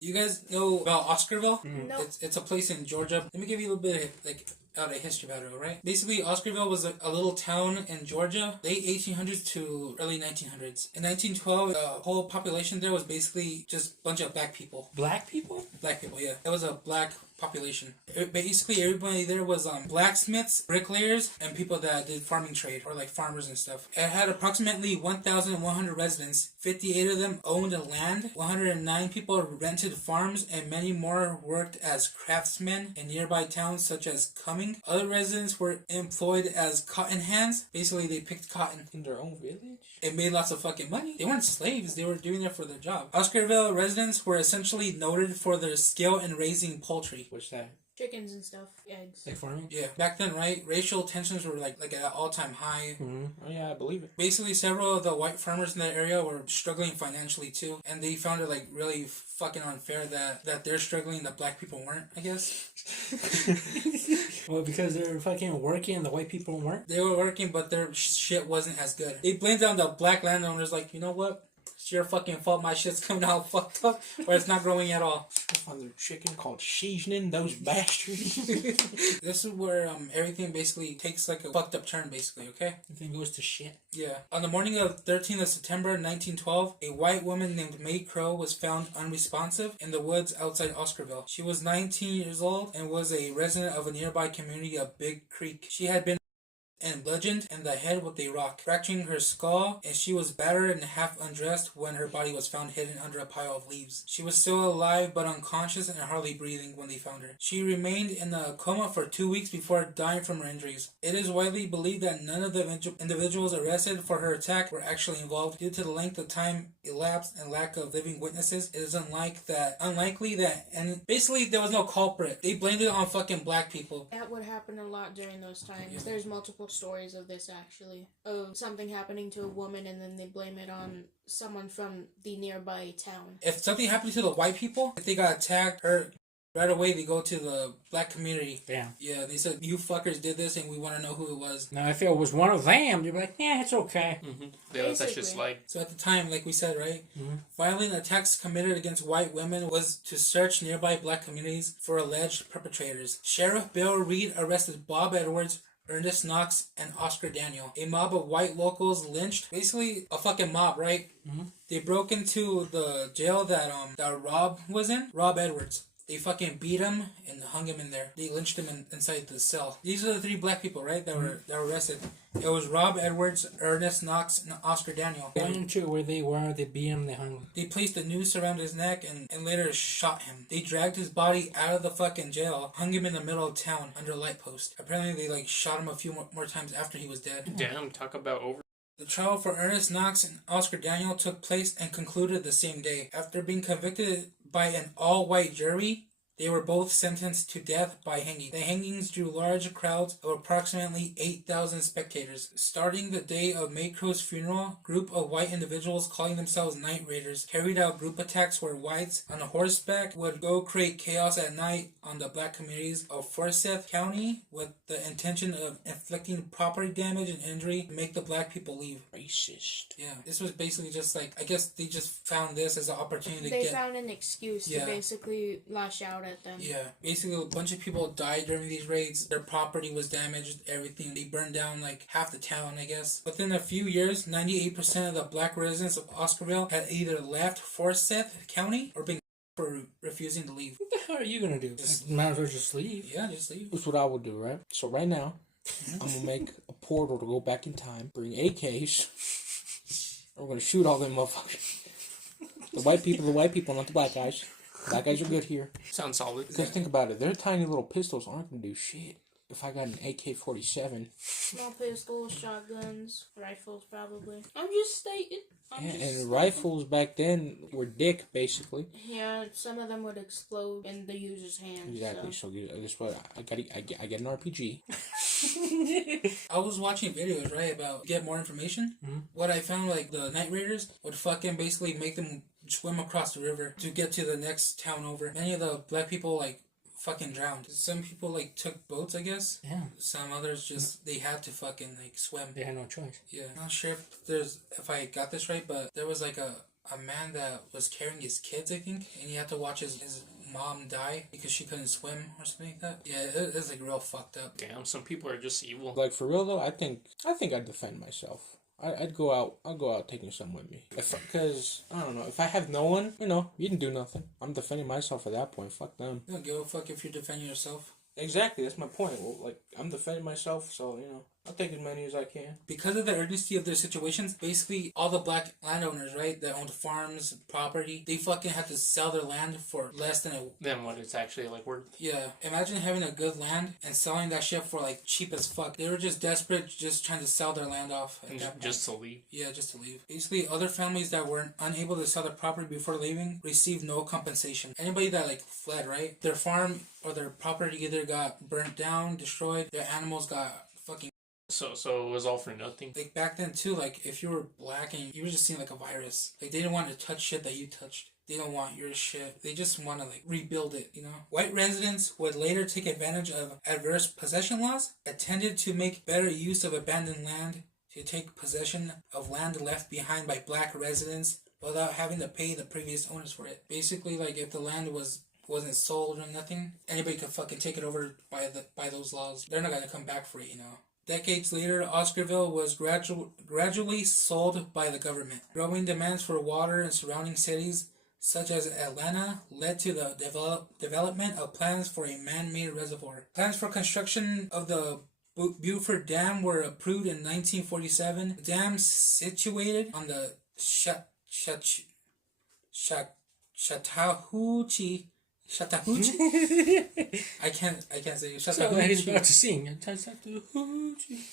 You guys know about Oscarville? No. It's a place in Georgia. Let me give you a little bit of out of history about it, right? Basically, Oscarville was a little town in Georgia, late 1800s to early 1900s. In 1912, the whole population there was basically just a bunch of black people. Black people? Black people, yeah. It was a black population. Basically, everybody there was blacksmiths, bricklayers, and people that did farming trade, or like farmers and stuff. It had approximately 1,100 residents. 58 of them owned land. 109 people rented farms, and many more worked as craftsmen in nearby towns such as Cumming. Other residents were employed as cotton hands. Basically, they picked cotton in their own village. It made lots of fucking money. They weren't slaves. They were doing it for their job. Oscarville residents were essentially noted for their skill in raising poultry. What's that? Chickens and stuff, eggs. Like farming? Yeah. Back then, right? Racial tensions were like at an all-time high. Mm-hmm. Oh yeah, I believe it. Basically, several of the white farmers in that area were struggling financially too, and they found it like really fucking unfair that they're struggling, that black people weren't, I guess. Well, because they're fucking working and the white people weren't? They were working, but their shit wasn't as good. They blamed it on the black landowners, like, you know what? It's your fucking fault my shit's coming out fucked up, or it's not growing at all. On their chicken called seasoning, those bastards. This is where everything basically takes like a fucked up turn, basically, okay? Everything goes to shit. Yeah. On the morning of 13th of September 1912, a white woman named May Crow was found unresponsive in the woods outside Oscarville. She was 19 years old and was a resident of a nearby community of Big Creek. She had been and bludgeoned in the head with a rock, fracturing her skull, and she was battered and half undressed when her body was found hidden under a pile of leaves. She was still alive but unconscious and hardly breathing when they found her. She remained in a coma for 2 weeks before dying from her injuries. It is widely believed that none of the individuals arrested for her attack were actually involved. Due to the length of time elapsed and lack of living witnesses, it is unlikely that and basically there was no culprit. They blamed it on fucking black people. That would happen a lot during those times. Yeah. There's multiple stories of this, actually, of something happening to a woman and then they blame it on someone from the nearby town. If something happened to the white people, if they got attacked, right away they go to the black community. Yeah. Yeah, they said, you fuckers did this and we want to know who it was. Now, if it was one of them, you'd be like, yeah, it's okay. Mm-hmm. They let that shit slide. So at the time, like we said, right? Mm-hmm. Violent attacks committed against white women was to search nearby black communities for alleged perpetrators. Sheriff Bill Reed arrested Bob Edwards, Ernest Knox, and Oscar Daniel. A mob of white locals lynched, basically a fucking mob, right? Mm-hmm. They broke into the jail that Rob was in, Rob Edwards. They fucking beat him and hung him in there. They lynched him inside the cell. These are the three black people, right, that were arrested. It was Rob Edwards, Ernest Knox, and Oscar Daniel. Going to where they were, they beat him, they hung him. They placed a noose around his neck and later shot him. They dragged his body out of the fucking jail, hung him in the middle of town under a light post. Apparently they shot him a few more times after he was dead. Damn, talk about over. The trial for Ernest Knox and Oscar Daniel took place and concluded the same day. After being convicted by an all-white jury, they were both sentenced to death by hanging. The hangings drew large crowds of approximately 8,000 spectators. Starting the day of May Crow's funeral, a group of white individuals calling themselves Night Raiders carried out group attacks where whites on a horseback would go create chaos at night on the black communities of Forsyth County with the intention of inflicting property damage and injury to make the black people leave. Racist. Yeah, this was basically just like, I guess they just found this as an opportunity They found an excuse to basically lash out at them. Yeah, basically a bunch of people died during these raids. Their property was damaged, everything. They burned down like half the town, I guess. Within a few years, 98% of the black residents of Oscarville had either left Forsyth County or been for refusing to leave. What the hell are you gonna do? Might as well just leave. Yeah, just leave. That's what I would do, right? So right now, I'm gonna make a portal to go back in time, bring AKs, and we're gonna shoot all them motherfuckers. The white people, not the black guys. Black guys are good here. Sounds solid. Because think about it, their tiny little pistols aren't gonna do shit. If I got an AK-47. Small pistols, shotguns, rifles, probably. I'm just stating. And rifles back then were dick, basically. Yeah, some of them would explode in the user's hands. Exactly. So guess what? I get an RPG. I was watching videos, right, about get more information. Mm-hmm. What I found, like, the Night Raiders would fucking basically make them swim across the river to get to the next town over. Many of the black people, like, fucking drowned. Some people, like, took boats, I guess. Yeah. Some others just, they had to fucking, like, swim. They had no choice. Yeah. Not sure if I got this right, but there was, like, a a man that was carrying his kids, I think, and he had to watch his mom die because she couldn't swim or something like that. Yeah, it was like real fucked up. Damn, some people are just evil. Like for real though, I think I'd defend myself. I'd go out taking some with me. Because, I don't know, if I have no one, you didn't do nothing. I'm defending myself at that point. Fuck them. You don't give a fuck if you're defending yourself. Exactly, that's my point. Well, like, I'm defending myself, so, I'll take as many as I can. Because of the urgency of their situations, basically all the black landowners, right, that owned farms, property, they fucking had to sell their land for less than than what it's actually like worth. Yeah, imagine having a good land and selling that shit for like cheap as fuck. They were just desperate, just trying to sell their land off. Just to leave. Yeah, just to leave. Basically, other families that were unable to sell their property before leaving received no compensation. Anybody that like fled, right, their farm or their property either got burnt down, destroyed, their animals got fucking. So it was all for nothing. Like back then too, like if you were black and you were just seen like a virus, like they didn't want to touch shit that you touched. They don't want your shit. They just want to like rebuild it, White residents would later take advantage of adverse possession laws, attended to make better use of abandoned land, to take possession of land left behind by black residents without having to pay the previous owners for it. Basically, like if the land wasn't sold or nothing, anybody could fucking take it over by those laws. They're not gonna come back for it, Decades later, Oscarville was gradually sold by the government. Growing demands for water in surrounding cities, such as Atlanta, led to the development of plans for a man-made reservoir. Plans for construction of the Beaufort Dam were approved in 1947. The dam, situated on the Chattahoochee. I can't say it.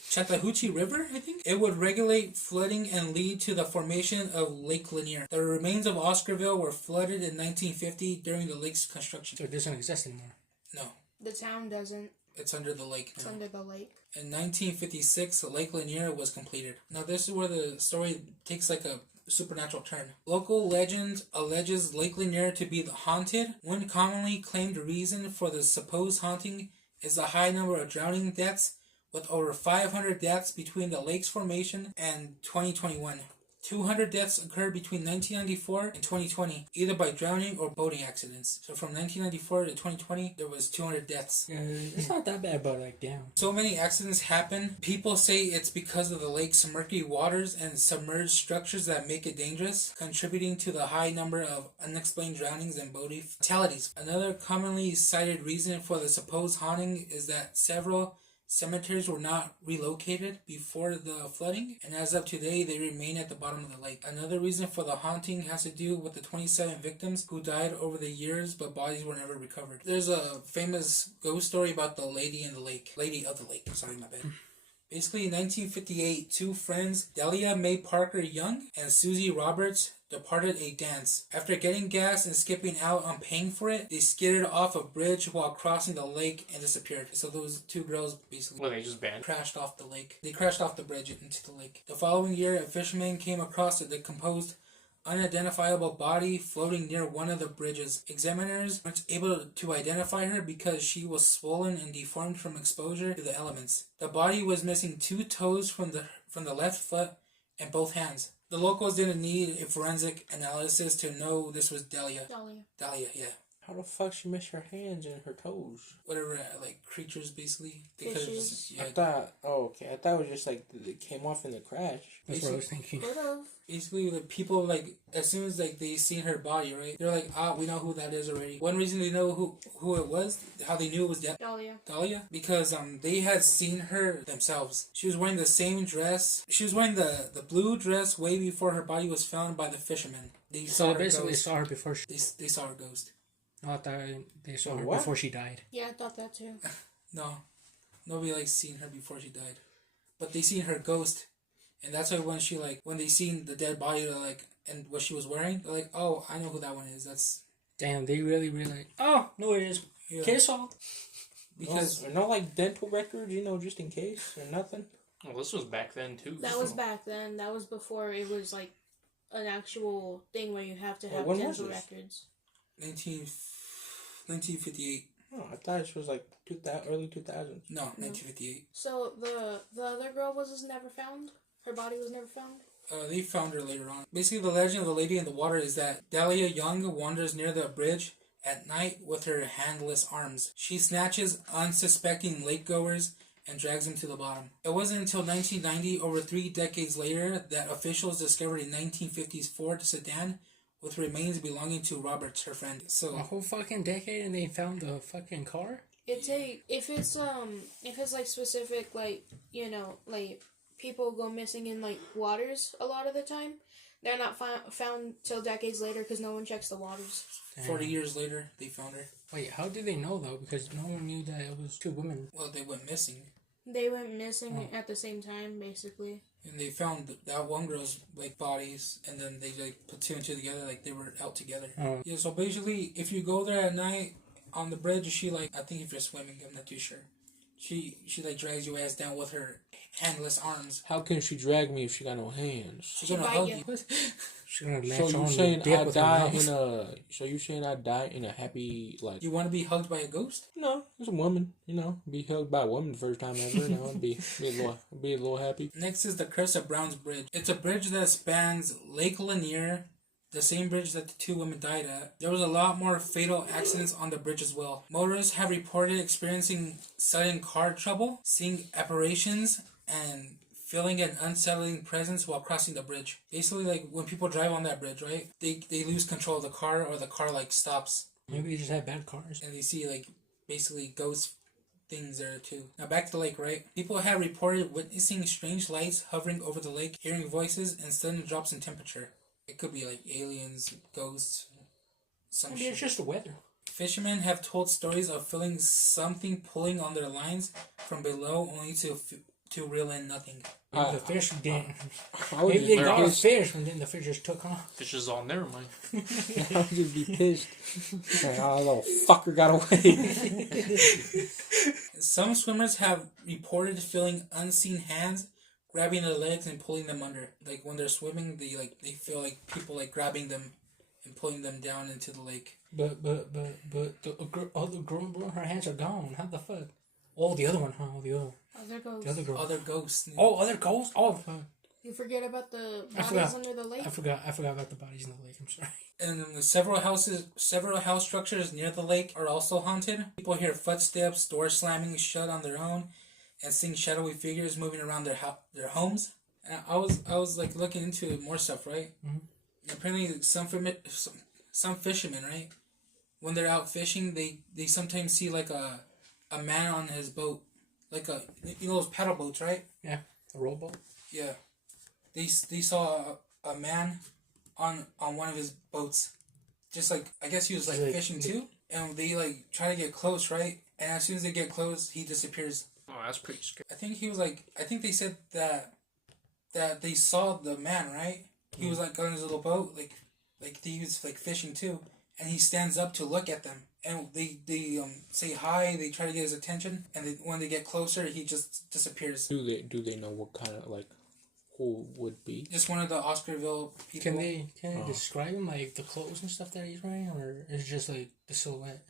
Chattahoochee River, I think. It would regulate flooding and lead to the formation of Lake Lanier. The remains of Oscarville were flooded in 1950 during the lake's construction. So it doesn't exist anymore? No. The town doesn't. It's under the lake. It's under the lake. In 1956, Lake Lanier was completed. Now this is where the story takes like a supernatural turn. Local legend alleges Lake Lanier to be haunted. One commonly claimed reason for the supposed haunting is the high number of drowning deaths, with over 500 deaths between the lake's formation and 2021. 200 deaths occurred between 1994 and 2020, either by drowning or boating accidents. So from 1994 to 2020, there was 200 deaths. Yeah, it's not that bad, but like, damn. So many accidents happen. People say it's because of the lake's murky waters and submerged structures that make it dangerous, contributing to the high number of unexplained drownings and boating fatalities. Another commonly cited reason for the supposed haunting is that several cemeteries were not relocated before the flooding, and as of today, they remain at the bottom of the lake. Another reason for the haunting has to do with the 27 victims who died over the years, but bodies were never recovered. There's a famous ghost story about the lady of the lake. Sorry, my bad. Basically, in 1958, two friends, Delia Mae Parker Young and Susie Roberts, departed a dance. After getting gas and skipping out on paying for it, they skidded off a bridge while crossing the lake and disappeared. So those two girls basically Well, they just banned. crashed off the lake. They crashed off the bridge into the lake. The following year, a fisherman came across a decomposed, unidentifiable body floating near one of the bridges. Examiners weren't able to identify her because she was swollen and deformed from exposure to the elements. The body was missing 2 toes from the left foot and both hands. The locals didn't need a forensic analysis to know this was Delia. Delia, yeah. How the fuck she missed her hands and her toes? Whatever, like creatures basically. Fishes. I thought it was just like it came off in the crash. That's what I was thinking. Basically, like people, like as soon as like they seen her body, right? They're like, we know who that is already. One reason they know who it was, how they knew it was Dahlia, because they had seen her themselves. She was wearing the same dress. She was wearing the blue dress way before her body was found by the fishermen. They saw her before they saw her ghost. I thought they saw her before she died. Yeah, I thought that too. No, nobody like seen her before she died, but they seen her ghost. And that's why when they seen the dead body, they're like, and what she was wearing, they're like, oh, I know who that one is. That's... Damn, they really, oh, no it is. Yeah. Kiss all. Because... No, like, dental records, just in case, or nothing. Well, this was back then, too. That was back then. That was before it was, like, an actual thing where you have to have dental records. 1958. Oh, I thought it was, like, early 2000s. No, 1958. So, the other girl was never found? Her body was never found? They found her later on. Basically, the legend of the lady in the water is that Dahlia Young wanders near the bridge at night with her handless arms. She snatches unsuspecting lakegoers and drags them to the bottom. It wasn't until 1990, over 3 decades later, that officials discovered a 1950s Ford sedan with remains belonging to Roberts, her friend. So A whole fucking decade and they found the fucking car? If it's like specific, like, you know, like people go missing in like waters a lot of the time, they're not found till decades later because no one checks the waters. 40 years later, they found her. Wait, how did they know though? Because no one knew that it was 2 women. Well, they went missing. They went missing at the same time, basically. And they found that one girl's like bodies, and then they like put 2 and 2 together, like they were out together. Yeah, so basically, if you go there at night on the bridge, she like, I think if you're swimming, I'm not too sure. She like drags your ass down with her handless arms. How can she drag me if she got no hands? She's gonna bite hug you. you. She's gonna latch So you on saying the dick I with her die mouth. in a? So you saying I die in a happy like? You want to be hugged by a ghost? No, it's a woman. You know, be hugged by a woman the first time ever. You know, be a little happy. Next is the Curse of Brown's Bridge. It's a bridge that spans Lake Lanier, the same bridge that the 2 women died at. There was a lot more fatal accidents on the bridge as well. Motorists have reported experiencing sudden car trouble, seeing apparitions, and feeling an unsettling presence while crossing the bridge. Basically, like when people drive on that bridge, right? They lose control of the car, or the car like stops, Maybe they just have bad cars. and they see like basically ghost things there too. Now back to the lake, right? People have reported witnessing strange lights hovering over the lake, hearing voices, and sudden drops in temperature. It could be like aliens, ghosts, some Maybe shit. it's just the weather. Fishermen have told stories of feeling something pulling on their lines from below, only to reel in nothing. Maybe the fish didn't. I would Maybe be they got a pissed. fish and then the fish just took off. Fish is all never mind. I would just be pissed. Like, oh, that little fucker got away. Some swimmers have reported feeling unseen hands grabbing their legs and pulling them under. Like when they're swimming, they feel like people like grabbing them and pulling them down into the lake. But the other girl, bro, her hands are gone. How the fuck? Oh, the other one, huh? The other one. Other ghosts. The other girl. Other ghosts. Oh, other ghosts? Oh, fuck. You forget about the I bodies forgot. under the lake? I forgot about the bodies in the lake. I'm sorry. And several house structures near the lake are also haunted. People hear footsteps, doors slamming shut on their own, and seeing shadowy figures moving around their homes. And I was like looking into more stuff, right? Mm-hmm. Apparently, some fishermen, right, when they're out fishing, they sometimes see like a man on his boat, like those paddle boats, right? Yeah, a rowboat. Yeah, they saw a man on one of his boats, just like I guess he was like fishing too, and they like try to get close, right? And as soon as they get close, he disappears. Oh, that's pretty scary. I think they said that they saw the man, right? He was like on his little boat, like he was like fishing too, and he stands up to look at them, and they say hi. They try to get his attention, and when they get closer, he just disappears. Do they know what kind of like who would be? Just one of the Oscarville people. Can they describe him, like the clothes and stuff that he's wearing, or is it just like the silhouette?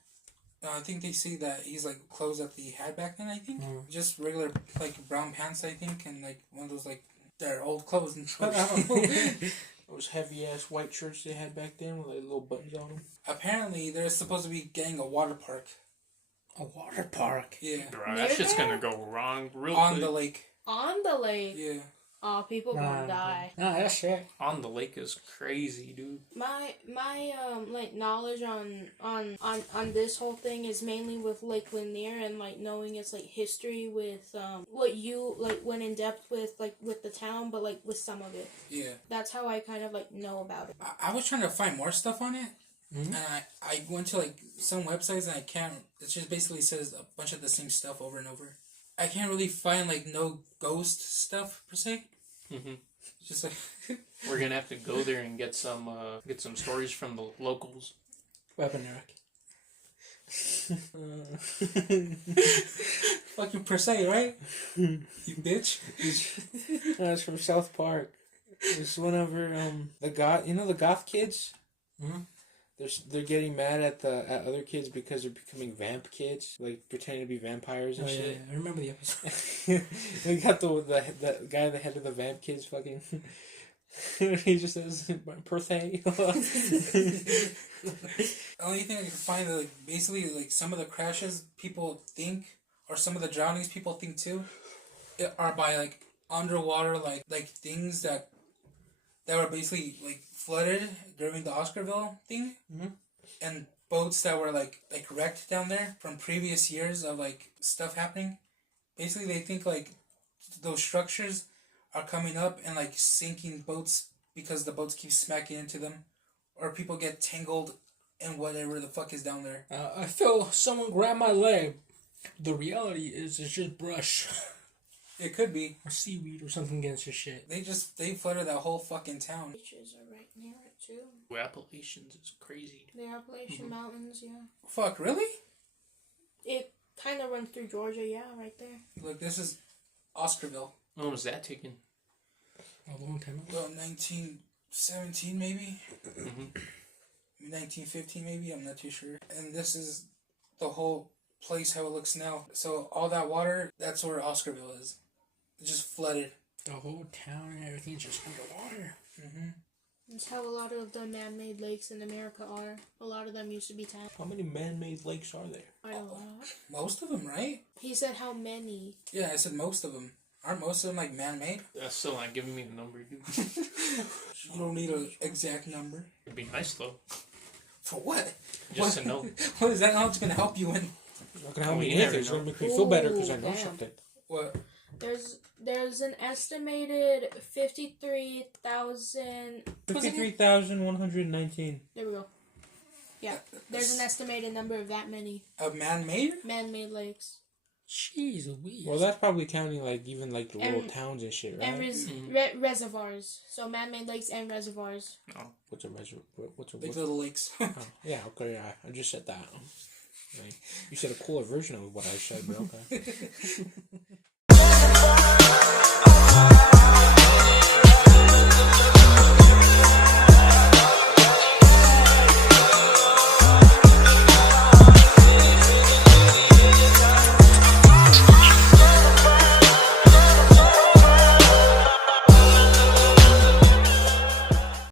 I think they see that he's like clothes that he had back then. I think just regular like brown pants. I think, and like one of those like their old clothes and stuff. I don't know. Those heavy ass white shirts they had back then with like little buttons on them. Apparently, they're supposed to be getting a water park. A water park. Yeah, Bro, that shit's gonna go wrong real on quick. the lake. On the lake? Yeah. Oh, people gonna die. Nah, that's shit. On the lake is crazy, dude. My like knowledge on this whole thing is mainly with Lake Lanier and like knowing its like history with what you like went in depth with like with the town, but like with some of it. Yeah. That's how I kind of like know about it. I was trying to find more stuff on it, and I went to like some websites and I can't. It just basically says a bunch of the same stuff over and over. I can't really find like no ghost stuff per se. Mm-hmm. Just like We're gonna have to go there and get some stories from the locals. Weapon Eric. fucking per se, right? You bitch. That's from South Park. It's whenever the goth kids. Mm-hmm. They're getting mad at other kids because they're becoming vamp kids, like pretending to be vampires and shit. Yeah, I remember the episode. We got the guy at the head of the vamp kids fucking He just says birthday. The only thing I can find that, like, basically, like, some of the crashes people think, or some of the drownings people think too, are by like underwater, like things that were basically like flooded during the Oscarville thing, and boats that were like wrecked down there from previous years of like stuff happening. Basically, they think like those structures are coming up and like sinking boats because the boats keep smacking into them, or people get tangled in whatever the fuck is down there. I feel someone grab my leg. The reality is it's just brush. It could be. Or seaweed or something against your shit. They flooded that whole fucking town. Beaches are right near it too. The Appalachians is crazy. The Appalachian Mountains, yeah. Fuck, really? It kind of runs through Georgia, yeah, right there. Look, this is Oscarville. When was that taken? A long time ago. Well, 1917 maybe? Mm-hmm. 1915 maybe? I'm not too sure. And this is the whole place how it looks now. So all that water, that's where Oscarville is. It just flooded. The whole town and everything's just underwater. That's how a lot of the man-made lakes in America are. A lot of them used to be towns. How many man-made lakes are there? Quite a lot. Most of them, right? He said how many. Yeah, I said most of them. Aren't most of them like man-made? That's still not giving me the number, dude. You don't need an exact number. It'd be nice though, For what? just to know. What is that not going to help you in? It's not gonna help me You never anything. It's know. gonna make me feel better because I Ooh, know damn. something. What? There's an estimated 53,000. 53,119. There we go. Yeah, there's an estimated number of that many A man-made? man-made lakes Jeez Louise. Well, that's probably counting like even like the little And- towns and shit, and right? reservoirs. So man-made lakes and reservoirs. What's a reservoir? What's a Big little lakes. Oh, yeah, okay, yeah. I just said that. Like, you said a cooler version of what I said, but okay.